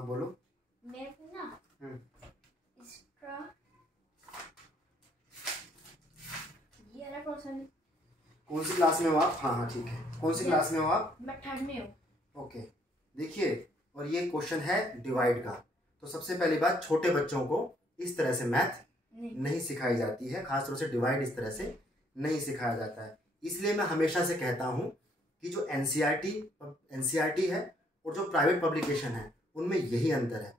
हाँ बोलो। मेरे को ना इसका ये वाला क्वेश्चन। कौन सी क्लास में हो आप? हाँ हाँ ठीक है, कौन सी क्लास में हो आप? मैं 3rd में हूँ। ओके, देखिए, और ये क्वेश्चन है डिवाइड का। तो सबसे पहली बात, छोटे बच्चों को इस तरह से मैथ नहीं सिखाई जाती है, खासतौर से डिवाइड इस तरह से नहीं सिखाया जाता है। इसलिए मैं हमेशा से कहता हूँ कि जो एनसीईआरटी है और जो प्राइवेट पब्लिकेशन है उनमें यही अंतर है।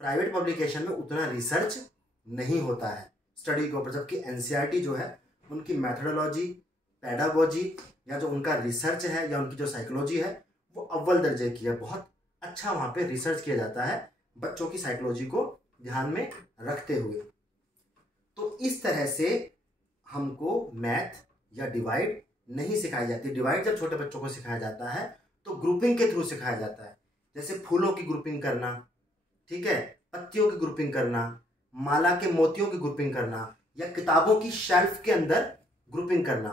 प्राइवेट पब्लिकेशन में उतना रिसर्च नहीं होता है स्टडी के ऊपर, जबकि एनसीईआरटी जो है उनकी मैथडोलॉजी, पेडागोजी या जो उनका रिसर्च है या उनकी जो साइकोलॉजी है वो अव्वल दर्जे की है। बहुत अच्छा वहाँ पे रिसर्च किया जाता है बच्चों की साइकोलॉजी को ध्यान में रखते हुए। तो इस तरह से हमको मैथ या डिवाइड नहीं सिखाई जाती। डिवाइड जब छोटे बच्चों को सिखाया जाता है तो ग्रुपिंग के थ्रू सिखाया जाता है, जैसे फूलों की ग्रुपिंग करना, ठीक है, पत्तियों की ग्रुपिंग करना, माला के मोतियों की ग्रुपिंग करना, या किताबों की शेल्फ के अंदर ग्रुपिंग करना।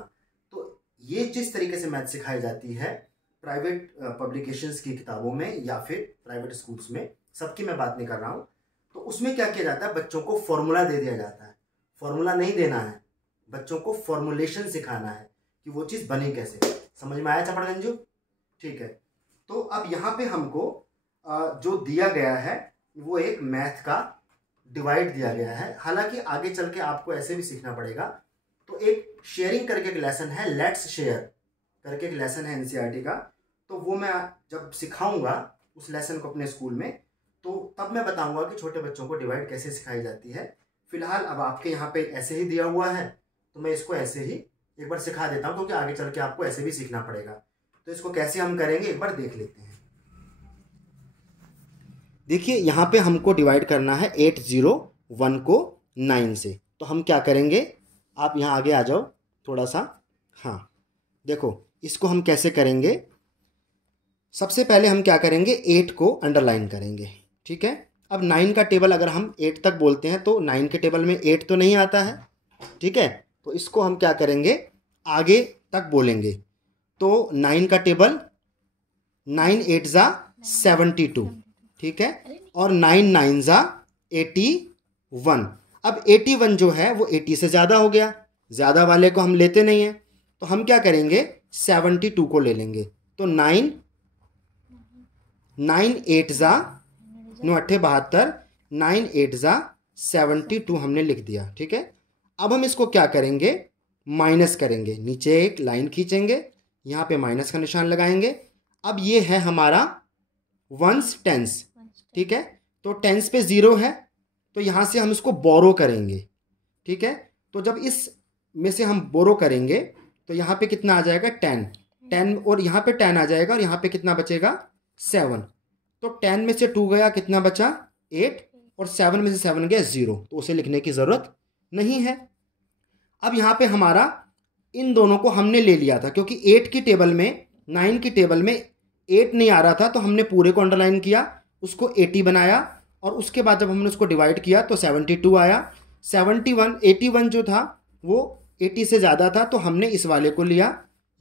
तो ये जिस तरीके से मैथ सिखाई जाती है प्राइवेट पब्लिकेशंस की किताबों में या फिर प्राइवेट स्कूल्स में, सबकी मैं बात नहीं कर रहा हूँ, तो उसमें क्या किया जाता है, बच्चों को फॉर्मूला दे दिया जाता है। फॉर्मूला नहीं देना है, बच्चों को फॉर्मुलेशन सिखाना है कि वो चीज़ बनी कैसे। समझ में आया चपड़गंजू? ठीक है। तो अब यहाँ पे हमको जो दिया गया है वो एक मैथ का डिवाइड दिया गया है। हालांकि आगे चल के आपको ऐसे भी सीखना पड़ेगा। तो एक शेयरिंग करके एक लेसन है, लेट्स शेयर करके एक लेसन है एनसीईआरटी का, तो वो मैं जब सिखाऊंगा उस लेसन को अपने स्कूल में, तो तब मैं बताऊंगा कि छोटे बच्चों को डिवाइड कैसे सिखाई जाती है। फिलहाल अब आपके यहाँ पे ऐसे ही दिया हुआ है तो मैं इसको ऐसे ही एक बार सिखा देता हूँ, क्योंकि आगे चल के आपको ऐसे भी सीखना पड़ेगा। तो इसको कैसे हम करेंगे एक बार देख लेते हैं। देखिए यहाँ पे हमको डिवाइड करना है 801 को 9 से। तो हम क्या करेंगे, आप यहाँ आगे आ जाओ थोड़ा सा। हाँ देखो इसको हम कैसे करेंगे। सबसे पहले हम क्या करेंगे, 8 को अंडरलाइन करेंगे, ठीक है। अब 9 का टेबल अगर हम 8 तक बोलते हैं तो 9 के टेबल में 8 तो नहीं आता है, ठीक है। तो इसको हम क्या करेंगे, आगे तक बोलेंगे। तो 9 का टेबल 9 8 जा 72, ठीक है, और 9 9 जा 81। अब 81 जो है वो 80 से ज़्यादा हो गया, ज़्यादा वाले को हम लेते नहीं हैं, तो हम क्या करेंगे 72 को ले लेंगे। तो 9 8 जा 9 8 72, 9 8 जा 72 हमने लिख दिया, ठीक है। अब हम इसको क्या करेंगे, माइनस करेंगे, नीचे एक लाइन खींचेंगे, यहाँ पे माइनस का निशान लगाएंगे। अब ये है हमारा वंस टेंस, ठीक है। तो टेंस पे 0 है तो यहाँ से हम इसको बोरो करेंगे, ठीक है। तो जब इस में से हम बोरो करेंगे तो यहाँ पे कितना आ जाएगा 10 और यहाँ पे 10 आ जाएगा और यहाँ पे कितना बचेगा 7। तो 10 में से 2 गया, कितना बचा 8, और 7 में से 7 गया 0, तो उसे लिखने की ज़रूरत नहीं है। अब यहाँ पे हमारा इन दोनों को हमने ले लिया था, क्योंकि 8 की टेबल में 9 की टेबल में 8 नहीं आ रहा था, तो हमने पूरे को अंडरलाइन किया, उसको 80 बनाया, और उसके बाद जब हमने उसको डिवाइड किया तो 72 आया। 81 जो था वो 80 से ज़्यादा था, तो हमने इस वाले को लिया,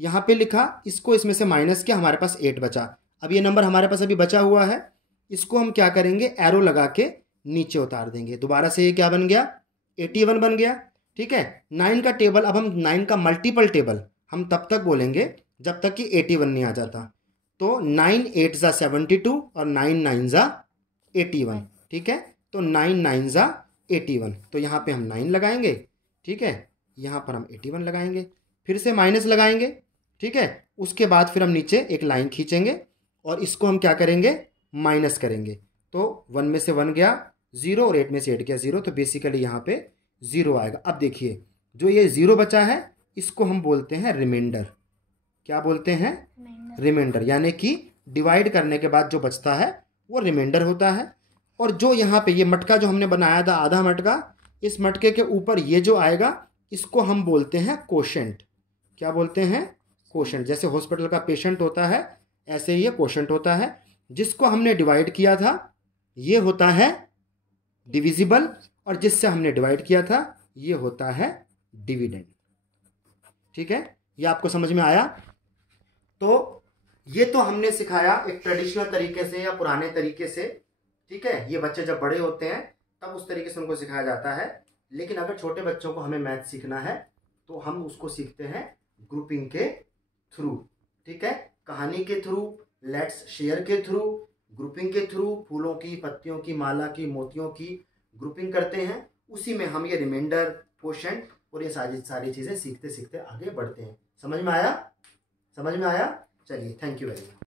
यहाँ पे लिखा, इसको इसमें से माइनस किया, हमारे पास 8 बचा। अब ये नंबर हमारे पास अभी बचा हुआ है, इसको हम क्या करेंगे, एरो लगा के नीचे उतार देंगे। दोबारा से ये क्या बन गया 81 बन गया, ठीक है। 9 का टेबल, अब हम 9 का मल्टीपल टेबल हम तब तक बोलेंगे जब तक कि 81 नहीं आ जाता। तो 9 8 जा 72 और 9 9 जा 81, ठीक है। तो 9 9 जा 81, तो यहाँ पे हम 9 लगाएंगे, ठीक है, यहाँ पर हम 81 लगाएंगे, फिर से माइनस लगाएंगे, ठीक है। उसके बाद फिर हम नीचे एक लाइन खींचेंगे और इसको हम क्या करेंगे, माइनस करेंगे। तो 1 में से 1 गया 0 और 8 में से 8 गया 0, तो बेसिकली यहाँ पे 0 आएगा। अब देखिए जो ये 0 बचा है इसको हम बोलते हैं रिमाइंडर। क्या बोलते हैं, रिमाइंडर, यानी कि डिवाइड करने के बाद जो बचता है वो रिमाइंडर होता है। और जो यहाँ पे ये मटका जो हमने बनाया था आधा मटका, इस मटके के ऊपर ये जो आएगा इसको हम बोलते हैं कोशेंट। क्या बोलते हैं, कोशेंट। जैसे हॉस्पिटल का पेशेंट होता है ऐसे ही ये कोशेंट होता है। जिसको हमने डिवाइड किया था ये होता है डिविजिबल, और जिससे हमने डिवाइड किया था ये होता है डिविडेंड, ठीक है। ये आपको समझ में आया। तो ये तो हमने सिखाया एक ट्रेडिशनल तरीके से या पुराने तरीके से ठीक है, ये बच्चे जब बड़े होते हैं तब उस तरीके से उनको सिखाया जाता है। लेकिन अगर छोटे बच्चों को हमें मैथ सीखना है तो हम उसको सीखते हैं ग्रुपिंग के थ्रू। ठीक है, कहानी के थ्रू, लेट्स शेयर के थ्रू, ग्रुपिंग के थ्रू, फूलों की, पत्तियों की, माला की, मोतियों की ग्रुपिंग करते हैं। उसी में हम ये रिमाइंडर, क्वोशंट और ये सारी चीज़ें सीखते सीखते आगे बढ़ते हैं। समझ में आया? समझ में आया? चलिए, थैंक यू वेरी मच।